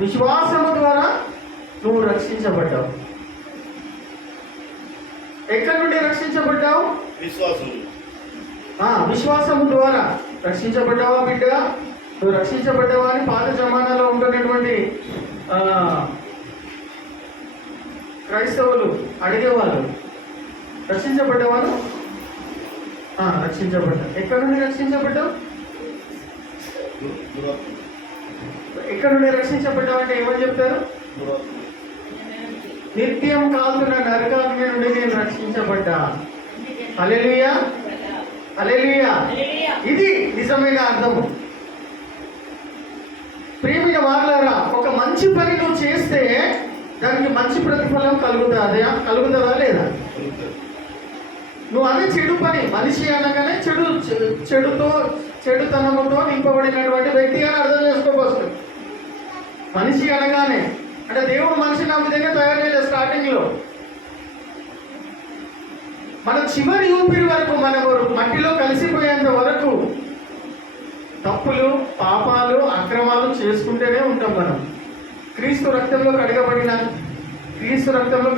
విశ్వాసము ద్వారా నువ్వు రక్షించబడ్డావు. ఎక్కడి నుండి రక్షించబడ్డావు? విశ్వాసము ద్వారా రక్షించబడ్డావా బిడ్డ? నువ్వు రక్షించబడ్డావా అని పాత జమానాలో ఉంటున్నటువంటి క్రైస్తవులు అడిగేవాళ్ళు. రక్షించబడ్డవారు రక్షించబడ్డా. ఎక్కడి నుండి రక్షించబడ్డావు? ఎక్కడి నుండి రక్షించబడ్డావు అంటే ఏమని చెప్తారు? నిత్యం కాలుతున్న నరకాగ్ని నుండి నేను రక్షించబడ్డా. హల్లెలూయా, హల్లెలూయా. ఇది నిజమైన అర్థము. ప్రియమైన వారలారా, ఒక మంచి పని నువ్వు చేస్తే దానికి మంచి ప్రతిఫలం కలుగుతుందా లేదా? నువ్వు అదే చెడు పని, మనిషి అనగానే చెడుతనముతో నింపబడినటువంటి వ్యక్తి అని అర్థం చేసుకోవచ్చు. మనిషి అనగానే అంటే దేవుడు మనిషిని ఆ విధంగా తయారు చేయలేదు. స్టార్టింగ్లో మన చివరి ఊపిరి వరకు, మన మట్టిలో కలిసిపోయేంత వరకు తప్పులు, పాపాలు, అక్రమాలు చేసుకుంటూనే ఉంటాం. మనం క్రీస్తు రక్తంలో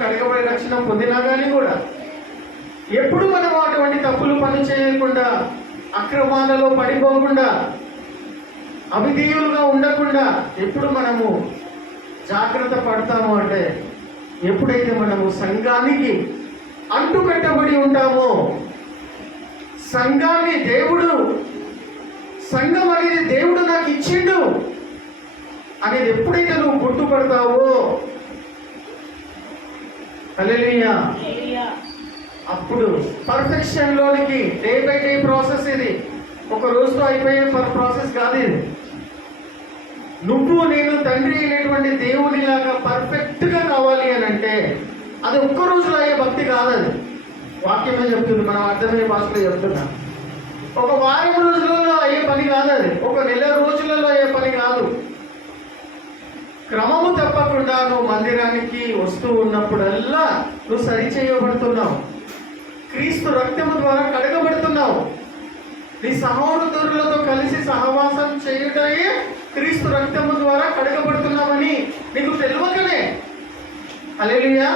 కడగబడి రక్షణ పొందినా కానీ కూడా ఎప్పుడు మనం అటువంటి తప్పులు పని చేయకుండా, అక్రమాలలో పడిపోకుండా, అవిధేయులుగా ఉండకుండా ఎప్పుడు మనము జాగ్రత్త పడతాము అంటే ఎప్పుడైతే మనము సంఘానికి అంటుకట్టబడి ఉంటామో, సంఘాన్ని సంఘం అనేది దేవుడు నాకు ఇచ్చిండు అనేది ఎప్పుడైతే నువ్వు గుర్తుపడతావో, హల్లెలూయా, అప్పుడు పర్ఫెక్షన్ లోనికి డే బై డే ప్రాసెస్. ఇది ఒక రోజుతో అయిపోయే ప్రాసెస్ కాదు. ఇది నువ్వు నేను తండ్రి అయినటువంటి దేవునిలాగా పర్ఫెక్ట్గా కావాలి అని అంటే అది ఒక్క రోజులో అయ్యే భక్తి కాదు. అది వాక్యమే చెప్తుంది, మనం అర్థమయ్యే భాషలో చెప్తున్నా. ఒక వారం రోజులలో అయ్యే పని కాదు. అది ఒక నెల రోజులలో అయ్యే పని కాదు. క్రమము తప్పకుండా నువ్వు మందిరానికి వస్తూ ఉన్నప్పుడల్లా నువ్వు సరిచేయబడుతున్నావు. క్రీస్తు రక్తము ద్వారా కడగబడుతున్నావు. నీ సహోదరులతో కలిసి సహవాసం చేయుటయే క్రీస్తు రక్తము ద్వారా కడగబడుతున్నామని నీకు తెలియకనే. హల్లెలూయా.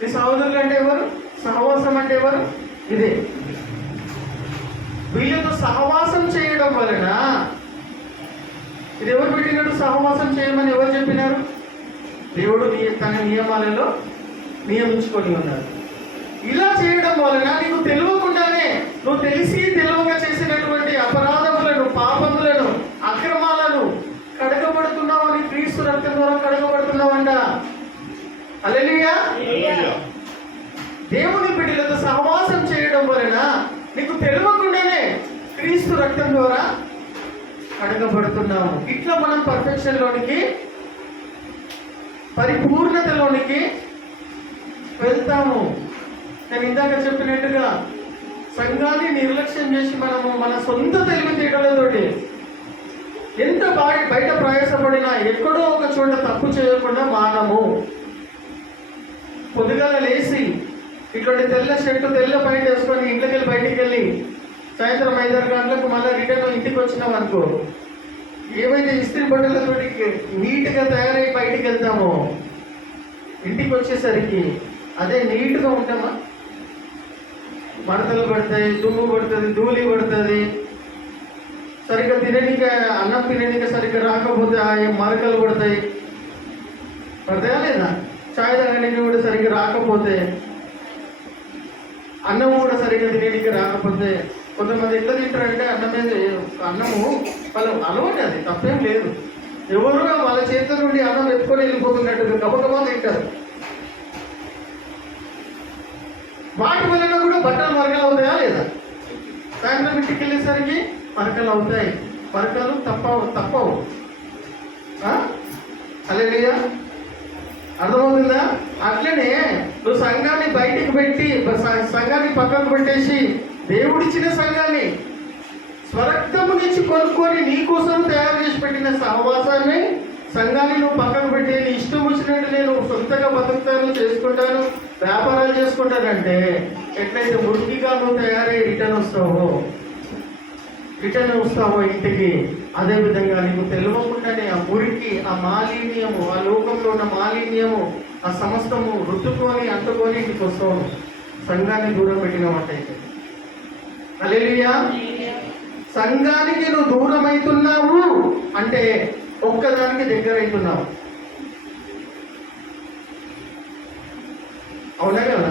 నీ సహోదరులు అంటే ఎవరు? సహవాసం అంటే ఎవరు? ఇదే. వీళ్ళతో సహవాసం చేయడం వలన ఇది ఎవరు పెట్టినాడు? సహవాసం చేయమని ఎవరు చెప్పినారు? దేవుడు తన నియమాలలో నియమించుకొని ఉన్నారు. ఇలా చేయడం వలన నీకు తెలియకుండానే నువ్వు తెలిసి తెలియక చేసినటువంటి అపరాధములను, పాపములను, అక్రమాలను కడగబడుతున్నావని క్రీస్తు రక్తం ద్వారా కడగబడుతున్నావంట. హల్లెలూయా. దేవుని బిడ్డలతో సహవాసం చేయడం వలన నీకు తెలియకుండానే క్రీస్తు రక్తం ద్వారా కడగబడుతున్నాము. ఇట్లా మనం పర్ఫెక్షన్లోనికి, పరిపూర్ణతలోనికి వెళ్తాము. నేను ఇందాక చెప్పినట్టుగా సంఘాన్ని నిర్లక్ష్యం చేసి మనము మన సొంత తెలివితేటలతోటి ఎంత బయట ప్రయాసపడినా ఎక్కడో ఒక చోట తప్పు చేయకుండా మానము. పొద్దుగాల లేచి ఇటువంటి తెల్ల షర్టు, తెల్ల పైన వేసుకొని ఇంట్లోకి వెళ్ళి బయటికి వెళ్ళి సాయంత్రం 5-6 గంటలకు మళ్ళీ రిటర్న్ ఇంటికి వచ్చినాం అనుకో, ఏవైతే ఇస్త్రీ బట్టలతో నీట్గా తయారై బయటికి వెళ్తామో ఇంటికి వచ్చేసరికి అదే నీట్గా ఉంటామా? మడతలు పడతాయి, దుమ్ము పడుతుంది, ధూళి పడుతుంది. సరిగ్గా అన్నం తినడానికి సరిగ్గా రాకపోతే ఆ మరకలు పడతాయి. పడతాయా లేదా? చాయ్ తాగడానికి కూడా సరిగ్గా రాకపోతే, అన్నం కూడా సరిగ్గా తినడానికి రాకపోతే, కొంతమంది ఎట్లా తింటారంటే అన్నము వాళ్ళ అలవాటు, అది తప్పేం లేదు. ఎవరు వాళ్ళ చేతుల నుండి అన్నం ఎత్తుకొని వెళ్ళిపోతున్నట్టుగా గబగబా తింటారు. వాటి వలన కూడా బట్టలు మరకలు అవుతాయా లేదా? సాయంత్రం ఇంటికి వెళ్ళేసరికి మరకలు అవుతాయి. మరకలు తప్పవు. హల్లెలూయా. అర్థమవుతుందా? అట్లనే నువ్వు సంఘాన్ని బయటికి పెట్టి, సంఘాన్ని పక్కకు పెట్టేసి, దేవుడిచ్చిన సంఘాన్ని స్వరక్తము నుంచి కొనుక్కొని నీ కోసం తయారు చేసి పెట్టిన సహవాసాన్ని, సంఘాన్ని నువ్వు పక్కకు పెట్టి నీ ఇష్టం వచ్చినట్టు నేను సొంతగా బతుకుతాను, చేసుకుంటాను, వ్యాపారాలు చేసుకుంటానంటే ఎట్లయితే మురికిగా నువ్వు తయారై రిటర్న్ వస్తావో ఇంటికి, అదేవిధంగా నీకు తెలియకుండానే ఆ మురికి, ఆ మాలిన్యము, ఆ లోకంలో ఉన్న మాలిన్యము, ఆ సమస్తము రుద్దుకొని అంటుకొని ఇంటికి వస్తావు. సంఘాన్ని దూరం పెట్టినట్టయితే హల్లెలూయా. సంఘానికి నువ్వు దూరం అవుతున్నావు అంటే ఒక్కదానికి దగ్గర అవుతున్నావు. అవునా కదా?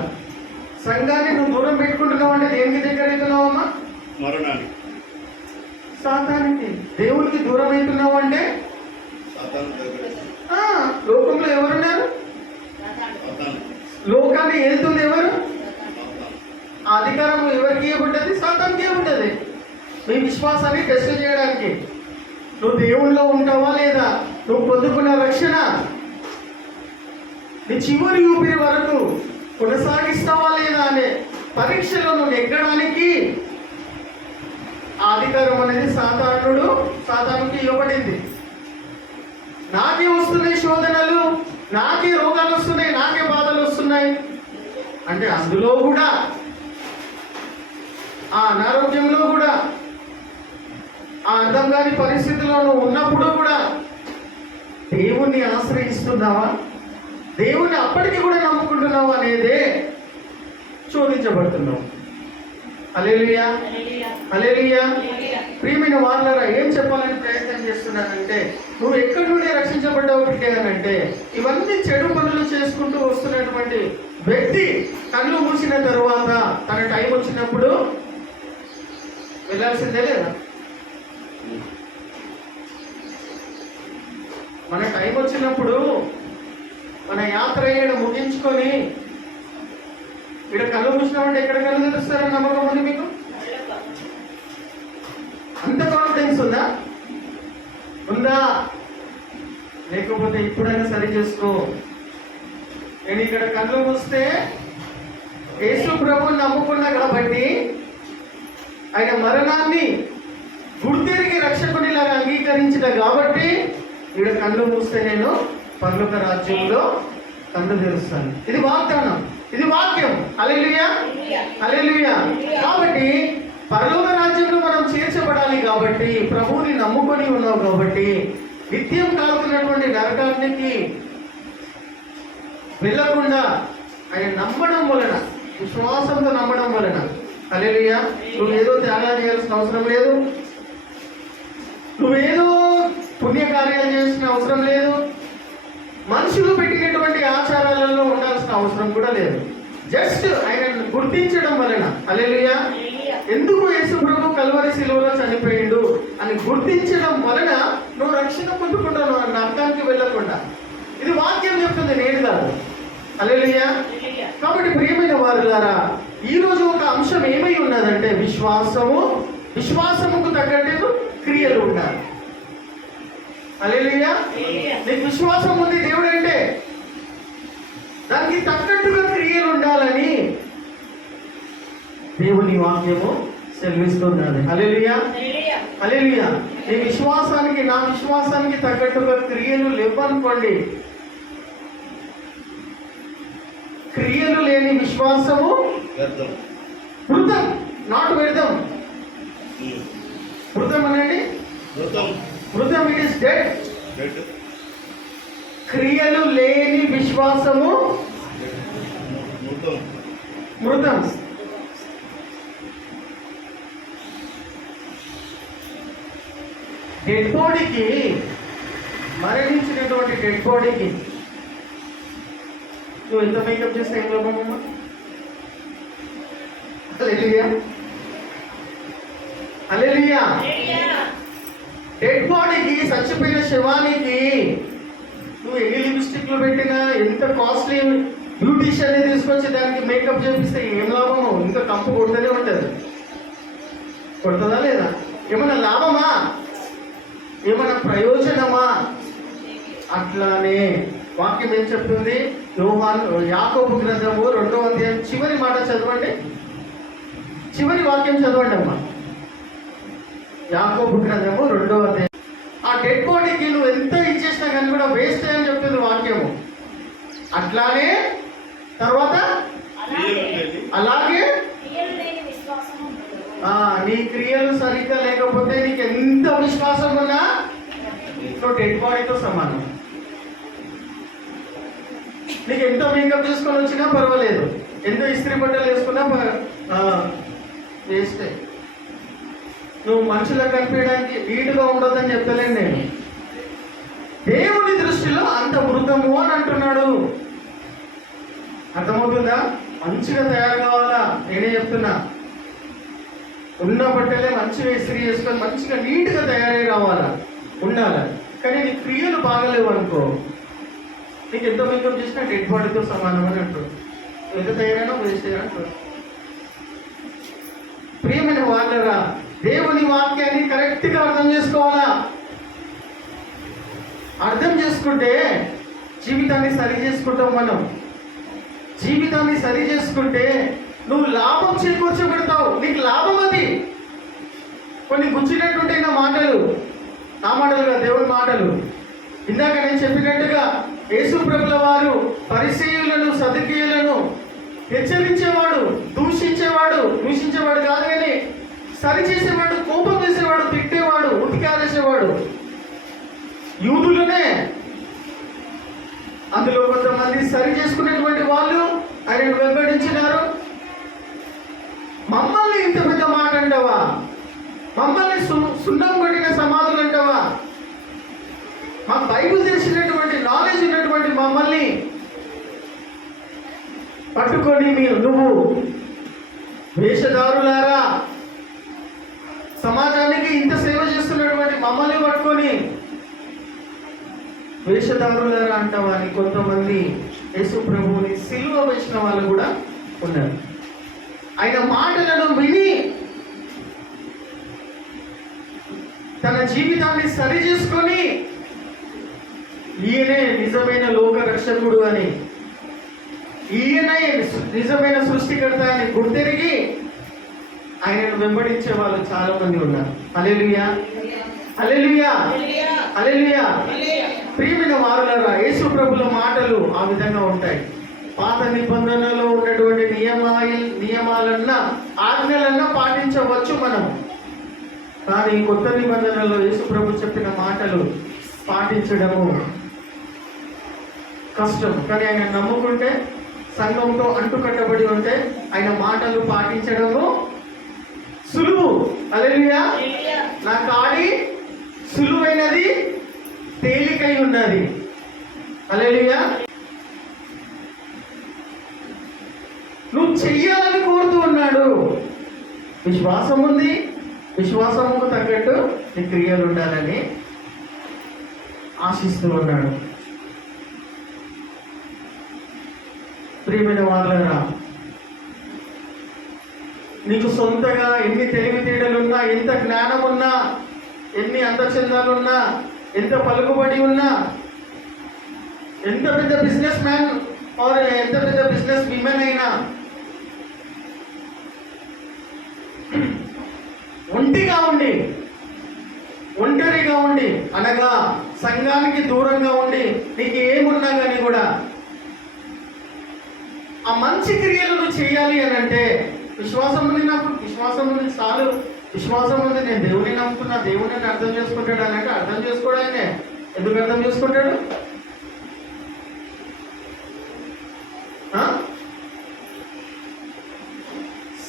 సంఘాన్ని నువ్వు దూరం పెట్టుకుంటున్నావు అంటే దేనికి దగ్గర అవుతున్నావమ్మా? మరణానికి, సాతానికి. దేవునికి దూరం అవుతున్నావు అంటే సాతాను దగ్గర, లోకంలో ఎవరున్నారు? సాతాను, లోకాన్ని ఏలుతుంది ఎవరు? సాతాను. ఆ అధికారం ఎవరికి ఉంటుంది? సాతానికి ఉంటుంది. నీ విశ్వాసాన్ని టెస్ట్ చేయడానికి. నువ్వు దేవుళ్ళలో ఉంటావా లేదా, నువ్వు పొందుకున్న రక్షణ నీ చివరి ఊపిరి వరకు కొనసాగిస్తావా లేదా అనే పరీక్షలో నువ్వు నెగ్గడానికి ఆ అధికారం అనేది సాతానుకి ఇవ్వబడింది. నాకే వస్తున్నాయి శోధనలు, నాకే రోగాలు వస్తున్నాయి, నాకే బాధలు వస్తున్నాయి అంటే అందులో కూడా, ఆ అనారోగ్యంలో కూడా, ఆ అర్థం కాని పరిస్థితిలో నువ్వు ఉన్నప్పుడు కూడా దేవుణ్ణి ఆశ్రయిస్తున్నావా, దేవుణ్ణి అప్పటికి కూడా నమ్ముకుంటున్నావు అనేదే శోధించబడుతున్నావు. హల్లెలూయా, హల్లెలూయా. ప్రియమైన వారలారా, ఏం చెప్పాలని ప్రయత్నం చేస్తున్నానంటే, నువ్వు ఎక్కడి నుండి రక్షించబడ్డావు అంటే, ఇవన్నీ చెడు పనులు చేసుకుంటూ వస్తున్నటువంటి వ్యక్తి కళ్ళు మూసిన తరువాత తన టైం వచ్చినప్పుడు వెళ్ళాల్సిందే లేదా? మన టైం వచ్చినప్పుడు మన యాత్ర చేయడం ముగించుకొని ఇక్కడ కళ్ళు మూసినామంటే ఎక్కడ కళ్ళు తెరుస్తారని నమ్మకం ఉంది మీకు? అంత కాన్ఫిడెన్స్ ఉందా? లేకపోతే ఇప్పుడైనా సరి చేసుకో. నేను ఇక్కడ కళ్ళు మూస్తే యేసు ప్రభువుని నమ్ముకున్నా కాబట్టి, ఆయన మరణాన్ని గుర్తెరిగి రక్షకునిలాగా అంగీకరించిన కాబట్టి ఇక్కడ కళ్ళు మూస్తే నేను పరలోక రాజ్యంలో కళ్ళు తెరుస్తాను. ఇది వాగ్దానం, ఇది వాక్యం. హల్లెలూయా, హల్లెలూయా. కాబట్టి పరలోక రాజ్యంలో మనం చేర్చబడాలి కాబట్టి, ప్రభువుని నమ్ముకొని ఉన్నావు కాబట్టి, నిత్యం కాలుతున్నటువంటి నరకానికి వెళ్ళకుండా ఆయన నమ్మడం వలన, విశ్వాసంతో నమ్మడం వలన, హల్లెలూయా, నువ్వు ఏదో త్యాగాలు చేయాల్సిన అవసరం లేదు, నువ్వేదో పుణ్యకార్యాలు చేయాల్సిన అవసరం లేదు, మనుషులు పెట్టినటువంటి ఆచారాలలో ఉండాల్సిన అవసరం కూడా లేదు. జస్ట్ ఆయన గుర్తించడం వలన, హల్లెలూయా, ఎందుకు యేసు ప్రభు కల్వరి శిలువలో చనిపోయిండు అని గుర్తించడం వలన నువ్వు రక్షణ పొందుకుంటావు అన్న అర్థానికి వెళ్ళకుండా. ఇది వాక్యం చెప్తుంది, నేను కాదు. హల్లెలూయా. కాబట్టి ప్రియమైన వారులారా, ఈరోజు ఒక అంశం ఏమై ఉన్నదంటే విశ్వాసముకు తగ్గట్టు క్రియలు ఉండాలి. హల్లెలూయా. నీకు విశ్వాసం ఉంది దేవుడు అంటే దానికి తగ్గట్టుగా క్రియలు ఉండాలని దేవుని వాక్యము సెలవిస్తున్నది. హల్లెలూయా, హల్లెలూయా. నీ విశ్వాసానికి, నా విశ్వాసానికి తగ్గట్టుగా క్రియలు లేవనుకోండి, క్రియలు లేని విశ్వాసము వృతం, నాట్ వ్యర్థం. వృతం అనండి, వృతం, ఇట్ ఇస్ డెడ్. క్రియలు లేని విశ్వాసము మృతం. డెడ్ బాడీకి, మరణించినటువంటి డెడ్ బాడీకి నువ్వు ఎంత మేకప్ చేస్తే ఏం లోపమమ్మా? హల్లెలూయా, హల్లెలూయా. డెడ్ బాడీకి, చచ్చిపోయిన శవానికి నువ్వు ఎన్ని లిప్స్టిక్లు పెట్టినా, ఎంత కాస్ట్లీ బ్యూటీషియన్ని తీసుకొచ్చి దానికి మేకప్ చేపిస్తే ఏం లాభము? ఇంకా కంపు కొడుతూనే ఉంటుంది. కొడుతుందా లేదా? ఏమన్నా లాభమా? ఏమన్నా ప్రయోజనమా? అట్లానే వాక్యం ఏం చెప్తుంది? యాకోబు గ్రంథము 2వ అధ్యాయం చివరి మాట చదవండి, చివరి వాక్యం చదవండి అమ్మా. యాకోబు గ్రంథము 2వ అధ్యాయం. ఆ డెడ్ బాడీకి నువ్వు ఎంత ఇచ్చేసినా కానీ కూడా వేస్ట్ అని చెప్తుంది వాక్యము. అట్లానే తర్వాత అలాగే నీ క్రియలు సరిగ్గా లేకపోతే నీకు ఎంత విశ్వాసం ఉన్నా నువ్వు డెడ్ బాడీతో సమానం. నీకు ఎంతో మేకప్ చేసుకొని వచ్చినా పర్వాలేదు, ఎంతో ఇస్త్రీ బట్టలు వేసుకున్నా వేస్తే. నువ్వు మనుషులకు కనిపించడానికి నీటుగా ఉండొద్దని చెప్తలేను నేను. దేవుని దృష్టిలో అంత మృతము అని అంటున్నాడు. అర్థమవుతుందా? మంచిగా తయారు కావాలా, నేనే చెప్తున్నా. ఉన్న బట్టలే మంచిగా ఇస్త్రీ చేసుకొని మంచిగా నీట్గా తయారై రావాలా, ఉండాలా. కానీ నీ క్రియలు బాగలేవు అనుకో, నీకు ఎంతో మేకప్ చేసినా డెడ్ బాడీతో సమానం అని అంటారు. ఎంత తయారైనా వేస్ట్ అంటారు. ప్రియమైన వాళ్ళరా, దేవుని వాక్యాన్ని కరెక్ట్గా అర్థం చేసుకోవాలా. అర్థం చేసుకుంటే జీవితాన్ని సరి చేసుకుంటాం మనం. జీవితాన్ని సరి చేసుకుంటే నువ్వు లాభం చేకూర్చబెడతావు, నీకు లాభం అది. కొన్ని గుచ్చినట్టుంటే నా మాటలు, నా మాటలుగా దేవుని మాటలు. ఇందాక నేను చెప్పినట్టుగా యేసు ప్రభుల వారు పరిసయ్యులను సదుకేయులను హెచ్చరించేవాడు, దూషించేవాడు కాదు కానీ సరిచేసేవాడు, కోపం చేసేవాడు, తిట్టేవాడు, ఉతికారేసేవాడు. యూదులనే అందులో కొంతమంది సరి చేసుకునేటువంటి వాళ్ళు ఆయనను వెంబడించినారు. మమ్మల్ని ఇంత పెద్ద మాట అంటావా? మమ్మల్ని సున్నం కొట్టిన సమాధులు అంటావా? మా బైబిల్ తెలిసినటువంటి నాలెడ్జ్ ఉన్నటువంటి మమ్మల్ని పట్టుకొని నువ్వు వేషధారులారా, సమాజానికి ఇంత సేవ చేస్తున్నటువంటి మమ్మల్ని పట్టుకొని వేషధారులారా అంటావా అని కొంతమంది యేసు ప్రభువుని సిలువ వేసిన వాళ్ళు కూడా ఉన్నారు. ఆయన మాటలను విని తన జీవితాన్ని సరి చేసుకొని ఈయనే నిజమైన లోక రక్షకుడు అని, ఈయనే నిజమైన సృష్టికర్త అని గుర్తెరిగి ఆయనను వెంబడించే వాళ్ళు చాలా మంది ఉన్నారు. హల్లెలూయా, హల్లెలూయా, హల్లెలూయా. ప్రియమైన వారులారా, యేసు ప్రభుల మాటలు ఆ విధంగా ఉంటాయి. పాత నిబంధనలో ఉన్నటువంటి నియమాలన్నా ఆజ్ఞలన్నా పాటించవచ్చు మనం. కానీ కొత్త నిబంధనలో యేసు ప్రభు చెప్పిన మాటలు పాటించడము కష్టం. కానీ ఆయన నమ్ముకుంటే, సంఘంతో అంటుకట్టబడి ఉంటే ఆయన మాటలు పాటించడము సులువు. హల్లెలూయా. నా కాడి సులువైనది, తేలికై ఉన్నది. హల్లెలూయా. నువ్వు చెయ్యాలని కోరుతూ ఉన్నాడు. విశ్వాసం ఉంది, విశ్వాసముకు తగ్గట్టు నీ క్రియలు ఉండాలని ఆశిస్తూ ఉన్నాడు. ప్రియమైన వాళ్ళరా, నీకు సొంతగా ఎన్ని తెలివితేటలున్నా, ఎంత జ్ఞానం ఉన్నా, ఎన్ని అందచందాలున్నా, ఎంత పలుకుబడి ఉన్నా, ఎంత పెద్ద బిజినెస్ మ్యాన్ ఆర్ ఎంత పెద్ద బిజినెస్ విమెన్ అయినా ఒంటరిగా ఉండి అనగా సంఘానికి దూరంగా ఉండి నీకు ఏమున్నా కానీ కూడా ఆ మంచి క్రియలను చేయాలి అని అంటే విశ్వాసం ఉంది. నాకు విశ్వాసం ఉంది, చాలు. విశ్వాసం ఉంది, నేను దేవుని నమ్ముకున్నా, దేవుని అర్థం చేసుకుంటాడు అని అంటే అర్థం చేసుకోవడానే. ఎందుకు అర్థం చేసుకుంటాడు?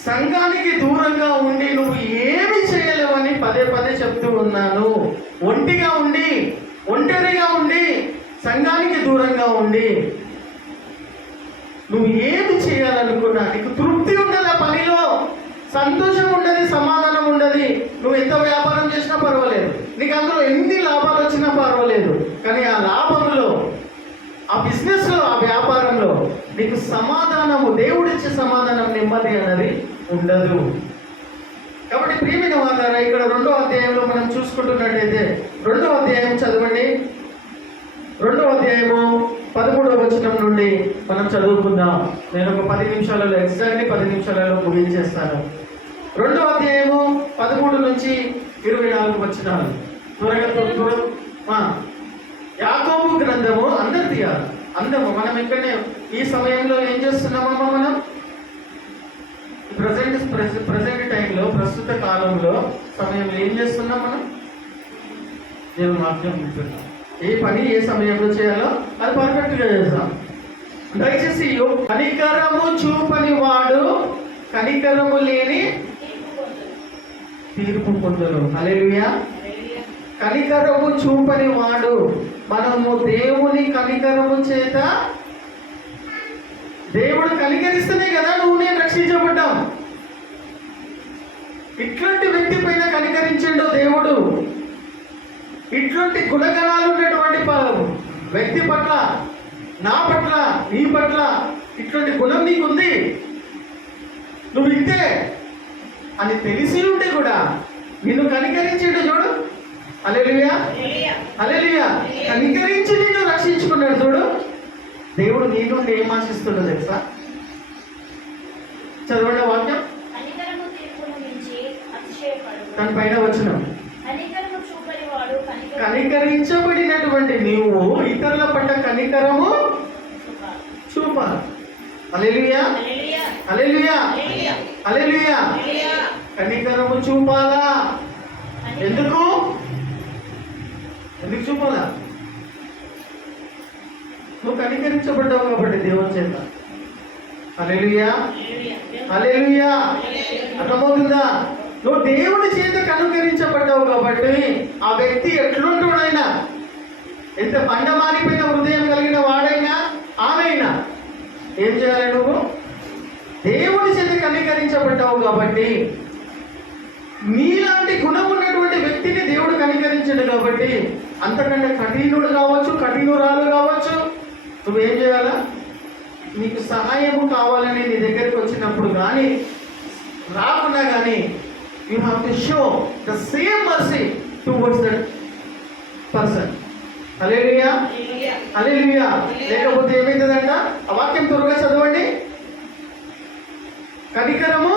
సంఘానికి దూరంగా ఉండి నువ్వు ఏమి చేయలేవని పదే పదే చెప్తూ ఉన్నాను. ఒంటరిగా ఉండి సంఘానికి దూరంగా ఉండి నువ్వు ఏమి చేయాలనుకున్నా నీకు తృప్తి ఉండదు, ఆ పనిలో సంతోషం ఉండదు, సమాధానం ఉండదు. నువ్వు ఎంత వ్యాపారం చేసినా పర్వాలేదు, నీకు అందులో ఎన్ని లాభాలు వచ్చినా పర్వాలేదు, కానీ ఆ లాభంలో, ఆ బిజినెస్లో, ఆ వ్యాపారంలో నీకు సమాధానము, దేవుడిచ్చే సమాధానం, నెమ్మది అన్నది ఉండదు. కాబట్టి ప్రియమైన వాళ్ళారా, ఇక్కడ 2వ అధ్యాయంలో మనం చూసుకుంటున్నట్టయితే 2వ అధ్యాయం చదవండి. 2వ అధ్యాయము 13వ వచనం నుండి మనం చదువుకుందాం. నేను ఒక 10 నిమిషాలలో, ఎగ్జాక్ట్లీ 10 నిమిషాలలో ముగించేస్తాను. 2వ అధ్యాయము 13 నుంచి 24 వచనాలు త్వరగా. యాకోబు గ్రంథము అందరు తీయాలి. అందము మనం ఇక్కడనే ఈ సమయంలో ఏం చేస్తున్నామమ్మా? మనం ప్రజెంట్ టైంలో, ప్రస్తుత కాలంలో సమయంలో ఏం చేస్తున్నాం? మనం దేవుని వాక్యం వింటున్నాం. ఏ పని ఏ సమయంలో చేయాలో అది పర్ఫెక్ట్గా చేస్తాం. దయచేసి కనికరము చూపని వాడు కనికరము లేని తీర్పు పొందును. హల్లెలూయా. కనికరము చూపని వాడు, మనము దేవుని కనికరము చేత, దేవుడు కనికరిస్తేనే కదా నువ్వు నేను రక్షించబడ్డాం. ఇట్లాంటి వ్యక్తి పైన కనికరించండు దేవుడు. ఇట్లాంటి గుణగణాలు ఉన్నటువంటి వ్యక్తి పట్ల, నా పట్ల, నీ పట్ల ఇట్లాంటి గుణం నీకుంది, నువ్వు ఇంతే అని తెలిసి ఉంటే కూడా నిన్ను కనికరించిండు చూడు. హల్లెలూయా, హల్లెలూయా. కనికరించి నిన్ను రక్షించుకున్నాడు చూడు. దేవుడు నీ నుండి ఏం ఆశిస్తుండో తెలుసా? చదవండి వాక్యం. దాని పైన వచ్చిన కనికరించబడినటువంటి నీవు ఇతరుల పట్ల కనికరము చూపాలి. హల్లెలూయా, హల్లెలూయా, హల్లెలూయా. కనికరము చూపాలా? ఎందుకు చూపాలా? నువ్వు కనికరించబడ్డావు కాబట్టి దేవుని చేత. హల్లెలూయా, హల్లెలూయా. అర్థమవుతుందా? నువ్వు దేవుని చేత కనుకరించబడ్డావు కాబట్టి ఆ వ్యక్తి ఎట్లుంటాడైనా, ఎంత బండమారిపోయిన హృదయం కలిగిన వాడైనా ఆమెైనా ఏం చేయాలి? నువ్వు దేవుని చేత కనికరించబడ్డావు కాబట్టి, నీలాంటి గుణం ఉన్నటువంటి వ్యక్తిని దేవుడు కనికరించడు కాబట్టి, అంతకంటే కఠినుడు కావచ్చు, కఠినురాలు కావచ్చు, నువ్వేం చేయాలా? నీకు సహాయము కావాలని నీ దగ్గరికి వచ్చినప్పుడు కానీ రాకున్నా కానీ you have to show the same mercy towards that person. Hallelujah, hallelujah. లేకపోతే ఏమైతుందంట? ఆ వాక్యం త్వరగా చదవండి. కనికరము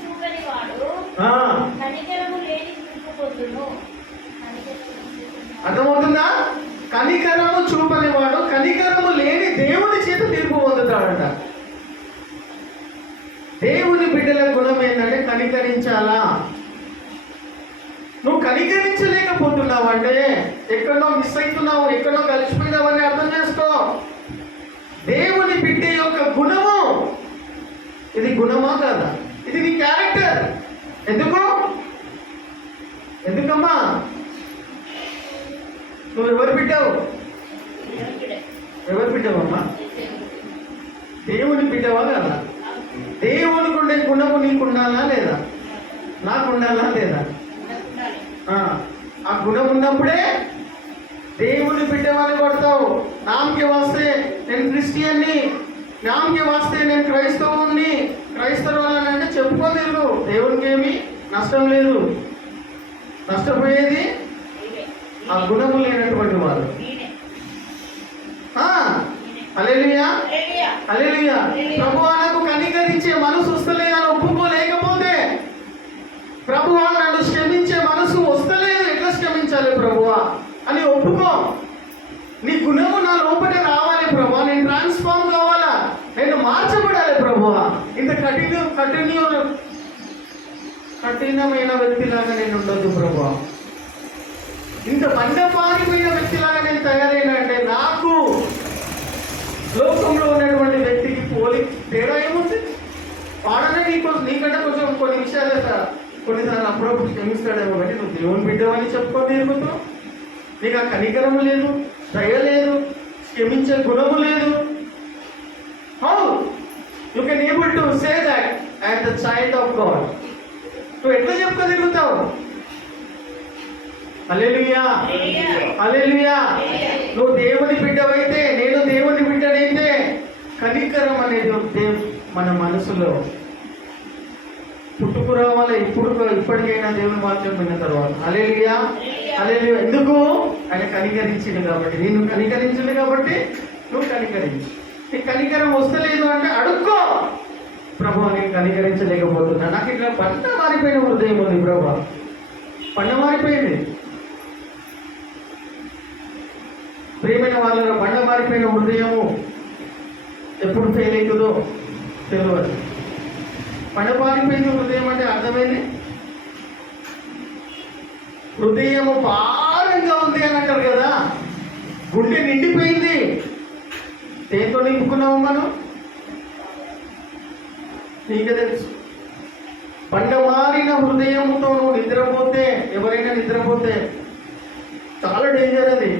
చూపని వాడు కనికరము లేని తీర్పు పొందును. అర్థమవుతుందా? కనికరము చూపని వాడు కనికరము లేని దేవుని చేత తీర్పు పొందుతాడంట. దేవుని బిడ్డల గుణం ఏంటంటే కనికరించాలా. నువ్వు కనికరించలేకపోతున్నావు అంటే ఎక్కడో మిస్ అవుతున్నావు, ఎక్కడో కలిసిపోయినావని అర్థం చేసుకో. దేవుని బిడ్డ యొక్క గుణము ఇది గుణమా కాదా? ఇది నీ క్యారెక్టర్. ఎందుకమ్మా? నువ్వు ఎవరు బిడ్డావు? బిడ్డవమ్మా? దేవుని బిడ్డవా కదా? దేవునికి ఉండే గుణము నీకు ఉండాలా లేదా? నాకు ఉండాలా లేదా? ఆ గుణం ఉన్నప్పుడే దేవుని బిడ్డవాన్ని కొడతావు. నామకి వస్తే నేను క్రిస్టియన్ని, నామకి వస్తే నేను క్రైస్తవుని, క్రైస్తవులని అంటే చెప్పుకోలేరు. దేవునికి ఏమి నష్టం లేదు. నష్టపోయేది ఆ గుణము లేనటువంటి వారు. హల్లెలూయా, హల్లెలూయా. ప్రభువా నాకు కనికరించే మనసు వస్తలేదు అని ఒప్పుకోలేకపోతే, ప్రభువా నన్ను క్షమించే మనసు వస్తలేదు, ఎట్లా క్షమించాలి ప్రభువా అని ఒప్పుకో. నీ గుణము నా లోపల రావాలి ప్రభువా, నేను ట్రాన్స్ఫార్మ్ కావాలా, నేను మార్చబడాలి ప్రభువా. ఇంత కఠినమైన వ్యక్తిలాగా నేను ఉండొద్దు ప్రభువా. ఇంత బండపారిపోయిన వ్యక్తిలాగా నేను తయారైనా అంటే నాకు లోకంలో ఉన్నటువంటి వ్యక్తికి తేడా ఏముంది? వాడనే నీకంటే కొంచెం కొన్ని విషయాలు కొన్నిసార్లు అప్పుడప్పుడు క్షమిస్తాడేమో, కానీ నువ్వు దేవుని బిడ్డవని చెప్పుకొని తిరుగుతావు. నీకు ఆ కనికరం లేదు, దయ లేదు, క్షమించే గుణము లేదు. How you can able to say that as the child of God? నువ్వు ఎట్లా చెప్పుకో తిరుగుతావు? హల్లెలూయా, హల్లెలూయా. నువ్వు దేవుని బిడ్డవైతే, నేను దేవుని బిడ్డనైతే కనికరం అనేది మన మనసులో పుట్టుకు రావాలి. ఇప్పటికైనా దేవుని వాక్యం విన్న తర్వాత. హల్లెలూయా, హల్లెలూయా. ఎందుకు? ఆయన కనికరించింది కాబట్టి, నిన్ను కనికరించింది కాబట్టి నువ్వు కనికరించు. నీకు కనికరం వస్తలేదు అంటే అడుక్కో, ప్రభు నేను కనికరించలేకపోతున్నా, నాకు ఇట్లా పంట మారిపోయిన హృదయం ఉంది ప్రభు, పంట మారిపోయింది. ప్రియమైన వాళ్ళ బండ మారిపోయిన హృదయము ఎప్పుడు ఫెయిల్ అవుతుందో తెలియదు. బండ మారిపోయిన హృదయం అంటే అర్థమైంది, హృదయము భారంగా ఉంది అని అంటారు కదా, గుండె నిండిపోయింది. దేంతో నింపుకున్నాము మనం? నీకే తెలుసు. పండమారిన హృదయంతో నువ్వు నిద్రపోతే, ఎవరైనా నిద్రపోతే చాలా డేంజర్ అది.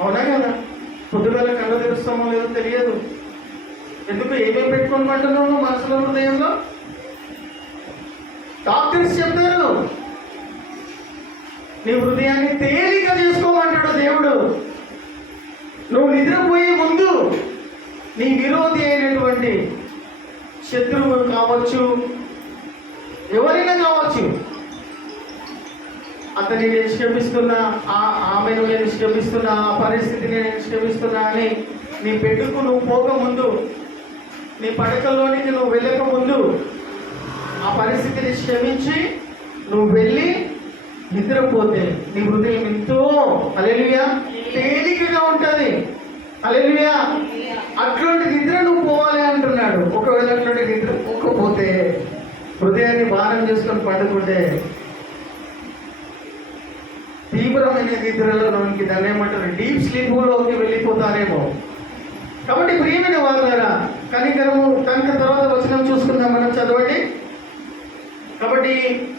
అవునా కదా? పొద్దుగాల కళ్ళు తెరుస్తామో లేదో తెలియదు. ఎందుకు? ఏమేమి పెట్టుకొని పంటున్నావు నువ్వు మనసులో, హృదయంలో? డాక్టర్స్ చెప్తారు నీ హృదయాన్ని తేలిక చేసుకోమంటాడు దేవుడు. నువ్వు నిద్రపోయే ముందు నీ విరోధి అయినటువంటి శత్రువు కావచ్చు, ఎవరైనా కావచ్చు, అతన్ని నేను క్షమిస్తున్నా, ఆమెను నేను క్షమిస్తున్నా, ఆ పరిస్థితిని నేను క్షమిస్తున్నా అని నీ బెడ్డుకు నువ్వు పోకముందు, నీ పడకలోనికి నువ్వు వెళ్ళక ముందు ఆ పరిస్థితిని క్షమించి నువ్వు వెళ్ళి నిద్రపోతే నీ హృదయం ఎంతో హల్లెలూయా తేలికగా ఉంటుంది. హల్లెలూయా. అట్లాంటి నిద్ర నువ్వు పోవాలి అంటున్నాడు. ఒకవేళ అట్లాంటి నిద్ర పోకపోతే, హృదయాన్ని భారం చేసుకొని పండుకుంటే తీవ్రమైన నిద్రలోకి, దాన్ని ఏమంటారు, డీప్ స్లీప్లోకి వెళ్ళిపోతారేమో. కాబట్టి ప్రియమైన వాళ్ళారా, కనికరము కనుక తర్వాత వచనం చూసుకుందాం మనం, చదవండి. కాబట్టి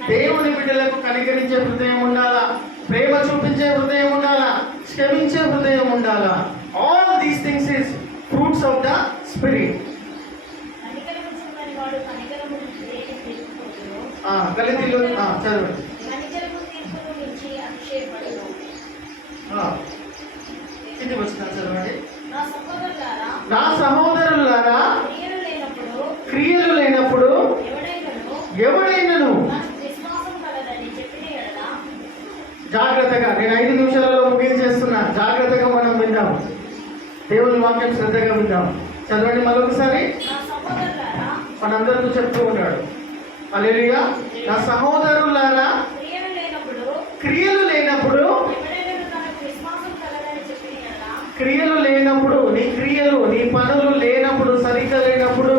దేవుని బిడ్డలకు కనికరించే హృదయం ఉండాలా, ప్రేమ చూపించే హృదయం ఉండాలా, క్షమించే హృదయం ఉండాలా. All these things is fruits of the spirit. గలితీలో చదవండి. ఇది వచ్చిన చదవండి. నా సహోదరులారా, క్రియలు లేనప్పుడు ఎవడైనను జాగ్రత్తగా, నేను 5 నిమిషాలలో ముగించేస్తున్నా, జాగ్రత్తగా మనం విందాం. దేవుని వాక్యం శ్రద్ధగా విందాం. చదవండి మరొకసారి. మనందరికీ చెప్తూ ఉన్నాడు. హల్లెలూయా. నా సహోదరులారా, క్రియలు లేనప్పుడు, క్రియలు లేనప్పుడు, నీ క్రియలు, నీ పనులు లేనప్పుడు, సరిగ్గా లేనప్పుడు,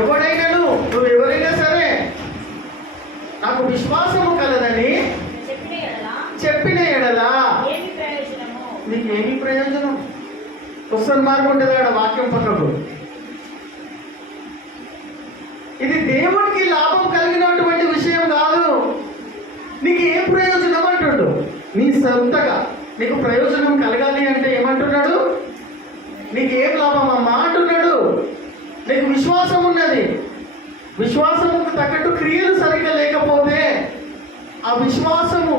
ఎవడైనాను, నువ్వు ఎవరైనా సరే నాకు విశ్వాసము కలదని చెప్పిన ఎడలా నీకు ఏమి ప్రయోజనం? క్వశ్చన్ మార్క్ ఉంటుంది ఆడ వాక్యం పక్కకు. ఇది దేవుడికి లాభం కలిగినటువంటి విషయం కాదు. నీకు ఏం ప్రయోజనం అంటున్నాడు? నీ సొంతగా నీకు ప్రయోజనం కలగాలి అంటే ఏమంటున్నాడు? నీకు ఏం లాభం అమ్మా అంటున్నాడు. నీకు విశ్వాసం ఉన్నది, విశ్వాసముకు తగ్గట్టు క్రియలు సరిగ్గా లేకపోతే ఆ విశ్వాసము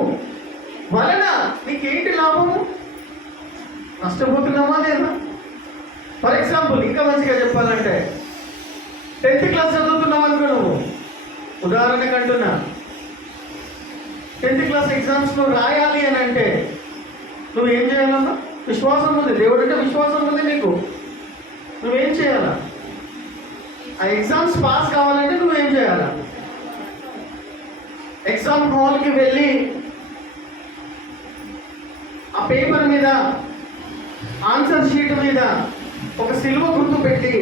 వలన నీకేంటి లాభము? నష్టపోతున్నామా లేదా? ఫర్ ఎగ్జాంపుల్, ఇంకా మంచిగా చెప్పాలంటే 10th క్లాస్ చదువుతున్నావు అనుకో, నువ్వు ఉదాహరణకు అంటున్నా, 10th క్లాస్ ఎగ్జామ్స్లో రాయాలి అని అంటే నువ్వు ఏం చేయాలన్నా? విశ్వాసం ఉంది, దేవుడు అంటే విశ్వాసం ఉంది నీకు. నువ్వేం చేయాలా? ఆ ఎగ్జామ్స్ పాస్ కావాలంటే నువ్వేం చేయాలా? ఎగ్జామ్ హాల్కి వెళ్ళి ఆ పేపర్ మీద, ఆన్సర్ షీట్ మీద ఒక సిలువ గుర్తు పెట్టి,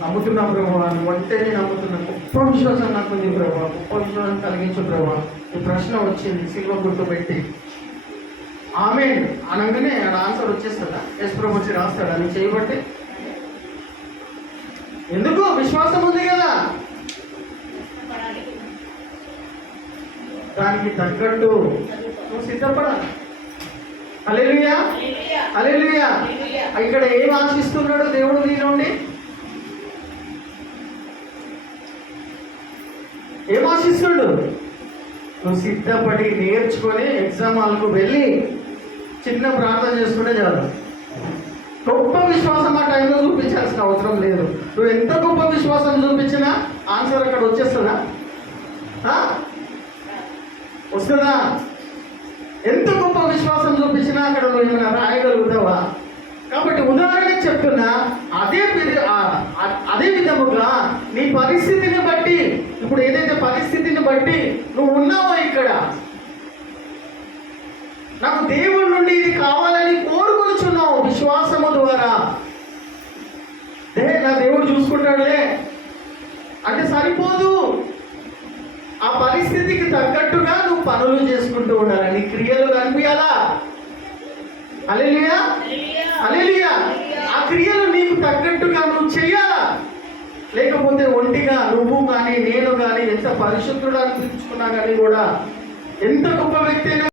నమ్ముతున్నా ప్రభు, అంటే నేను నమ్ముతున్నా, గొప్ప విశ్వాసం నాకు ఉంది ప్రభు, గొప్ప విశ్వాసం కలిగించు ప్రభు, ఈ ప్రశ్న వచ్చింది, సిలువ గుర్తు పెట్టి ఆమెన్ అనగానే ఆన్సర్ వచ్చేస్తుందా? ఎస్ ప్రభు వచ్చి రాస్తాడా అని చేయబట్టి? ఎందుకు? విశ్వాసం ఉంది కదా. దానికి తగ్గట్టు నువ్వు సిద్ధపడాలి. హల్లెలూయా, హల్లెలూయా. ఇక్కడ ఏం ఆశిస్తున్నాడు దేవుడు నీ నుండి? ఏం ఆశిస్తున్నాడు? నువ్వు సిద్ధపడి నేర్చుకొని ఎగ్జామ్ హాల్కు వెళ్ళి చిన్న ప్రార్థన చేసుకుంటే చాలు. గొప్ప విశ్వాసం ఆ టైంలో చూపించాల్సిన అవసరం లేదు. నువ్వు ఎంత గొప్ప విశ్వాసం చూపించినా ఆన్సర్ అక్కడ వచ్చేస్తుందా? వస్తుందా? ఎంత గొప్ప విశ్వాసం చూపించినా అక్కడ నువ్వు ఏమైనా రాయగలుగుతావా? కాబట్టి ఉదాహరణకు చెప్తున్నా, అదే విధముగా నీ పరిస్థితిని బట్టి, ఇప్పుడు ఏదైతే పరిస్థితిని బట్టి నువ్వు ఉన్నావో, ఇక్కడ నాకు దేవుడి నుండి ఇది కావాలని కోరుకొనుచున్నావు విశ్వాసము ద్వారా, నా దేవుడు చూసుకుంటాడులే అంటే సరిపోదు. ఆ పరిస్థితికి తగ్గట్టుగా నువ్వు పనులు చేసుకుంటూ ఉండాలి. నీ క్రియలు కనిపించాలా? హల్లెలూయా, హల్లెలూయా. ఆ క్రియలు నీకు తగ్గట్టుగా నువ్వు చెయ్యాలా? లేకపోతే ఒంటిగా నువ్వు కానీ నేను కానీ ఎంత పరిశుద్ధుడు అనిపించుకున్నా కానీ కూడా ఎంత గొప్ప వ్యక్తి అయినా